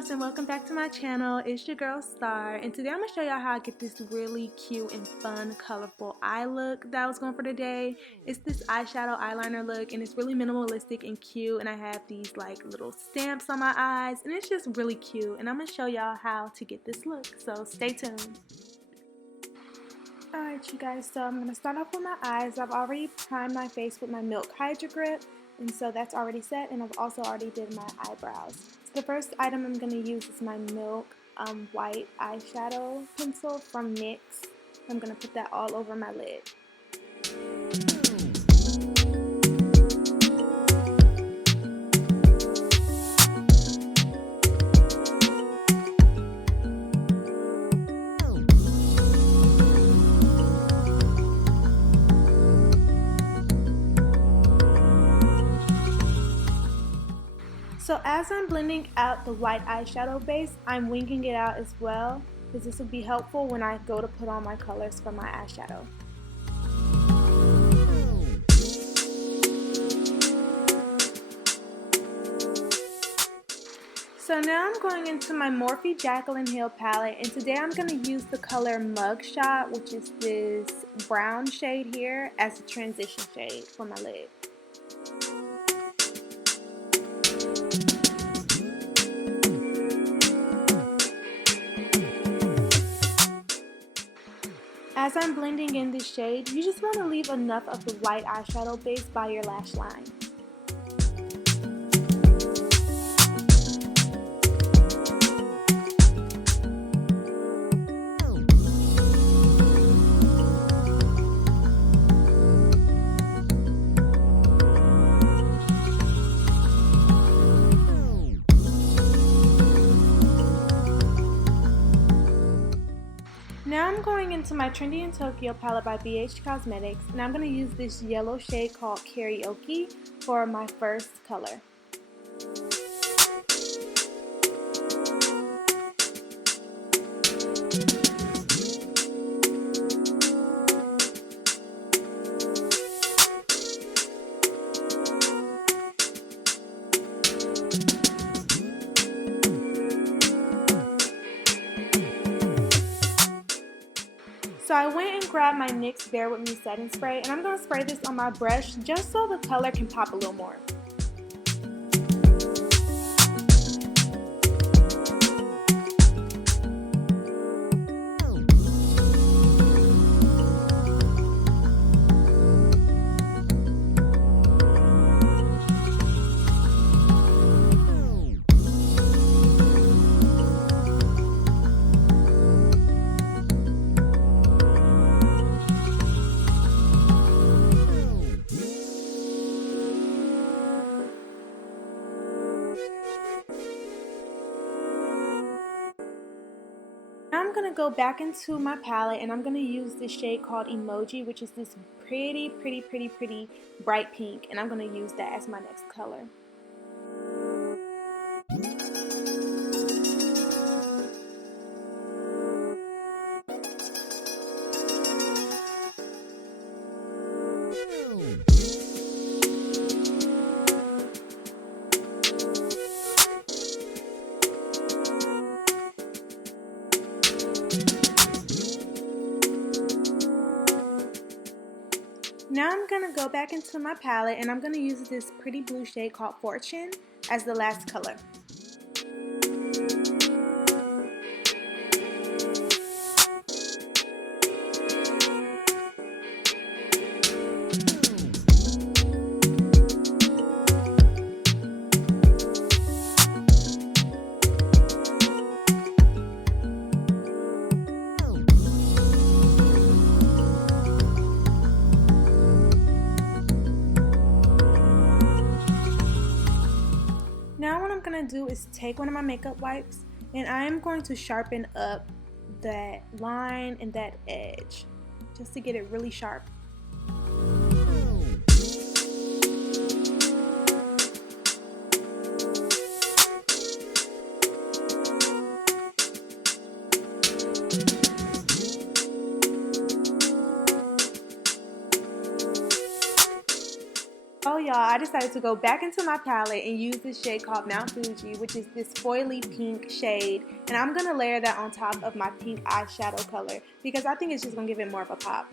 loves, and welcome back to my channel. It's your girl Star, and today I'm going to show y'all how I get this really cute and fun colorful eye look that I was going for today. It's this eyeshadow eyeliner look, and it's really minimalistic and cute, and I have these like little stamps on my eyes, and it's just really cute, and I'm going to show y'all how to get this look, so stay tuned. Alright you guys, so I'm going to start off with my eyes. I've already primed my face with my Milk Hydra Grip, and so that's already set, and I've also already did my eyebrows. So the first item I'm going to use is my Milk white eyeshadow pencil from NYX. I'm going to put that all over my lid. So as I'm blending out the white eyeshadow base, I'm winging it out as well, because this will be helpful when I go to put on my colors for my eyeshadow. So now I'm going into my Morphe Jaclyn Hill palette, and today I'm going to use the color Mugshot, which is this brown shade here, as a transition shade for my lid. As I'm blending in this shade, you just want to leave enough of the white eyeshadow base by your lash line. Now I'm going into my Trendy in Tokyo palette by BH Cosmetics, and I'm going to use this yellow shade called Karaoke for my first color. So I went and grabbed my NYX Bear With Me setting spray, and I'm going to spray this on my brush just so the color can pop a little more. Now I'm going to go back into my palette, and I'm going to use this shade called Emoji, which is this pretty bright pink, and I'm going to use that as my next color. Now I'm going to go back into my palette, and I'm going to use this pretty blue shade called Fortune as the last color. Now what I'm going to do is take one of my makeup wipes, and I am going to sharpen up that line and that edge just to get it really sharp. y'all, I decided to go back into my palette and use this shade called Mount Fuji, which is this foily pink shade. And I'm going to layer that on top of my pink eyeshadow color because I think it's just going to give it more of a pop.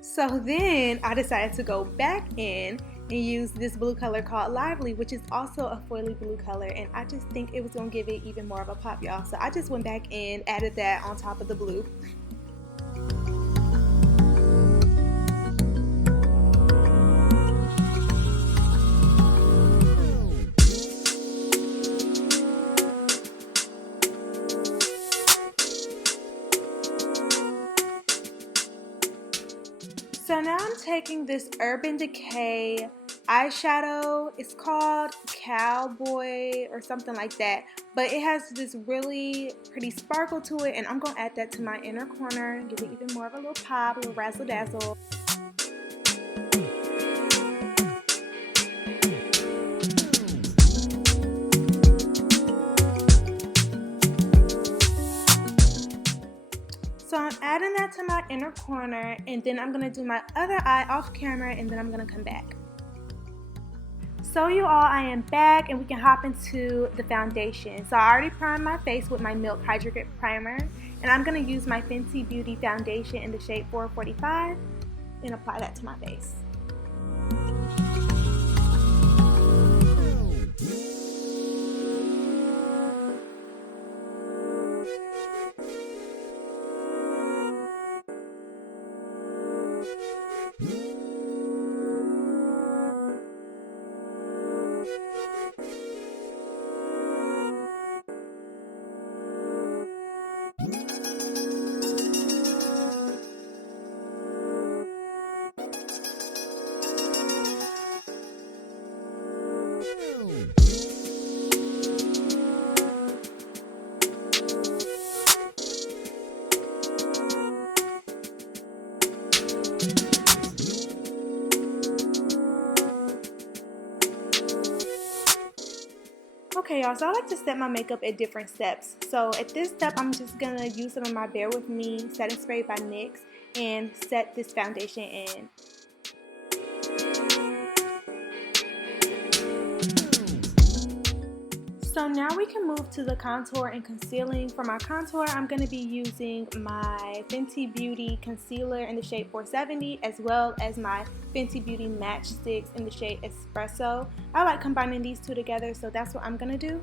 So then I decided to go back in and use this blue color called Lively, which is also a foily blue color, and I just think it was going to give it even more of a pop, y'all. So I just went back and added that on top of the blue. So now I'm taking this Urban Decay eyeshadow. It's called Cowboy or something like that, but it has this really pretty sparkle to it, and I'm going to add that to my inner corner, give it even more of a little pop, a little razzle dazzle. So I'm adding that to my inner corner, and then I'm going to do my other eye off camera, and then I'm going to come back. So you all, I am back, and we can hop into the foundation. So I already primed my face with my Milk Hydro Grip Primer, and I'm going to use my Fenty Beauty foundation in the shade 445 and apply that to my face. Okay, y'all, so I like to set my makeup at different steps. So at this step, I'm just going to use some of my Bear With Me setting spray by NYX and set this foundation in. So now we can move to the contour and concealing. For my contour, I'm going to be using my Fenty Beauty concealer in the shade 470, as well as my Fenty Beauty matchsticks in the shade Espresso. I like combining these two together, so that's what I'm going to do.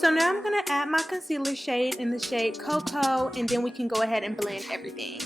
So now I'm going to add my concealer shade in the shade Cocoa, and then we can go ahead and blend everything.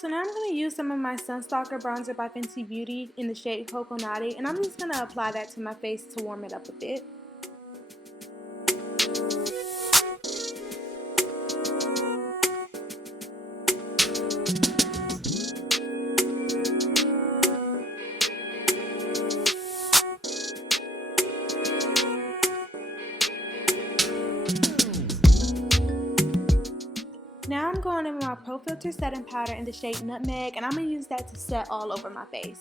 So now I'm going to use some of my Sunstalker bronzer by Fenty Beauty in the shade Coconati, and I'm just going to apply that to my face to warm it up a bit. Now I'm going in with my Pro Filter setting powder in the shade Nutmeg, and I'm going to use that to set all over my face.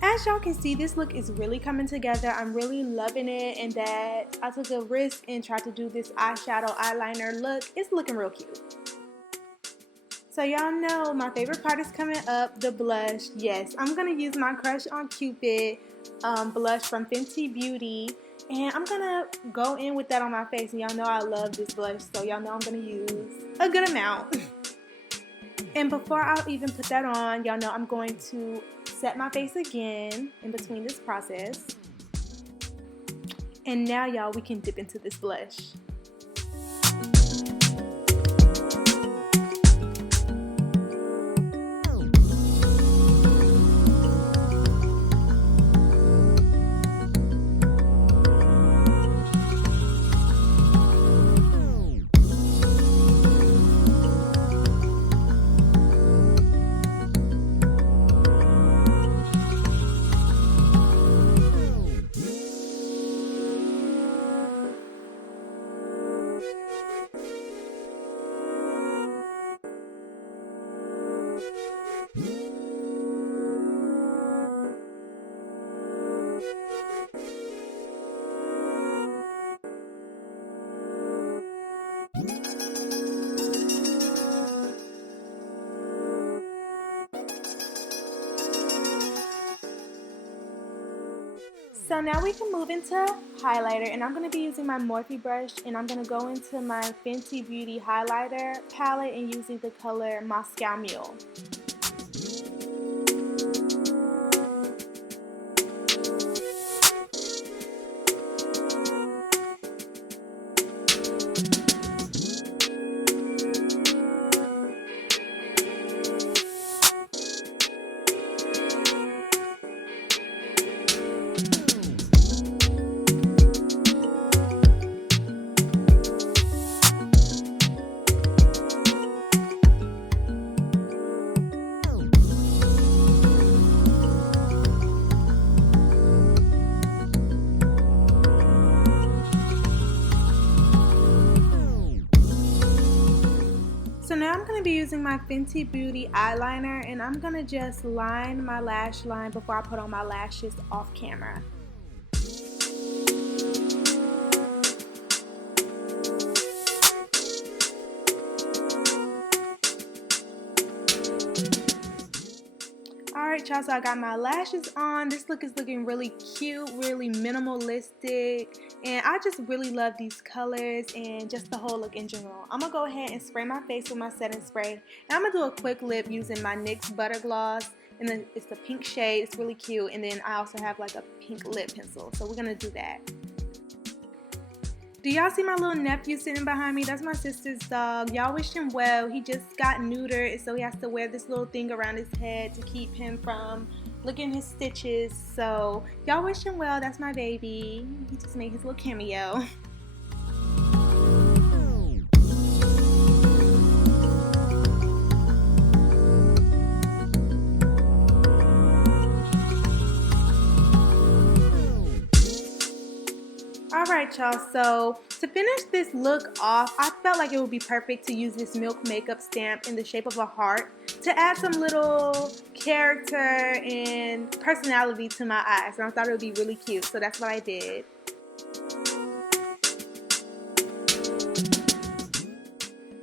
As y'all can see, this look is really coming together. I'm really loving it, and that I took a risk and tried to do this eyeshadow eyeliner look. It's looking real cute. So y'all know my favorite part is coming up, the blush. Yes, I'm going to use my Crush on Cupid blush from Fenty Beauty, and I'm going to go in with that on my face. And y'all know I love this blush, so y'all know I'm going to use a good amount. And before I even put that on, y'all know I'm going to set my face again in between this process. And now, y'all, we can dip into this blush. So now we can move into highlighter, and I'm going to be using my Morphe brush, and I'm going to go into my Fenty Beauty highlighter palette and using the color Moscow Mule. So now I'm going to be using my Fenty Beauty eyeliner, and I'm going to just line my lash line before I put on my lashes off camera. Alright Alright y'all, so I got my lashes on. This look is looking really cute, really minimalistic, and I just really love these colors and just the whole look in general. I'm going to go ahead and spray my face with my setting spray, and I'm going to do a quick lip using my NYX Butter Gloss, and then it's the pink shade. It's really cute, and then I also have like a pink lip pencil, so we're going to do that. Do y'all see my little nephew sitting behind me? That's my sister's dog. Y'all wish him well. He just got neutered, so he has to wear this little thing around his head to keep him from looking his stitches. So y'all wish him well. That's my baby. He just made his little cameo. Alright y'all, so to finish this look off, I felt like it would be perfect to use this Milk makeup stamp in the shape of a heart to add some little character and personality to my eyes, and I thought it would be really cute, so that's what I did.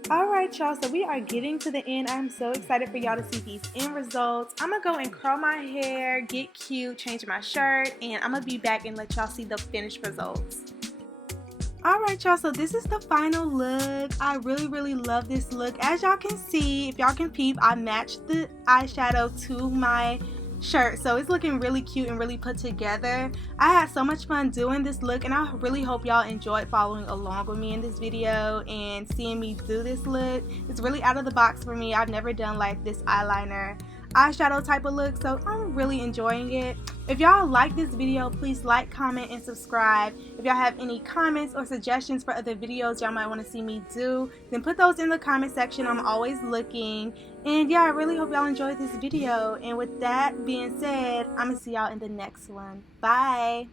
Alright y'all, so we are getting to the end. I'm so excited for y'all to see these end results. I'm going to go and curl my hair, get cute, change my shirt, and I'm going to be back and let y'all see the finished results. Alright y'all, so this is the final look. I really love this look. As y'all can see, if y'all can peep, I matched the eyeshadow to my shirt, so it's looking really cute and really put together. I had so much fun doing this look, and I really hope y'all enjoyed following along with me in this video and seeing me do this look. It's really out of the box for me. I've never done like this eyeshadow type of look, so I'm really enjoying it. If y'all like this video, please like, comment, and subscribe. If y'all have any comments or suggestions for other videos y'all might want to see me do, then put those in the comment section. I'm always looking. And yeah, I really hope y'all enjoyed this video. And with that being said, I'm going to see y'all in the next one. Bye!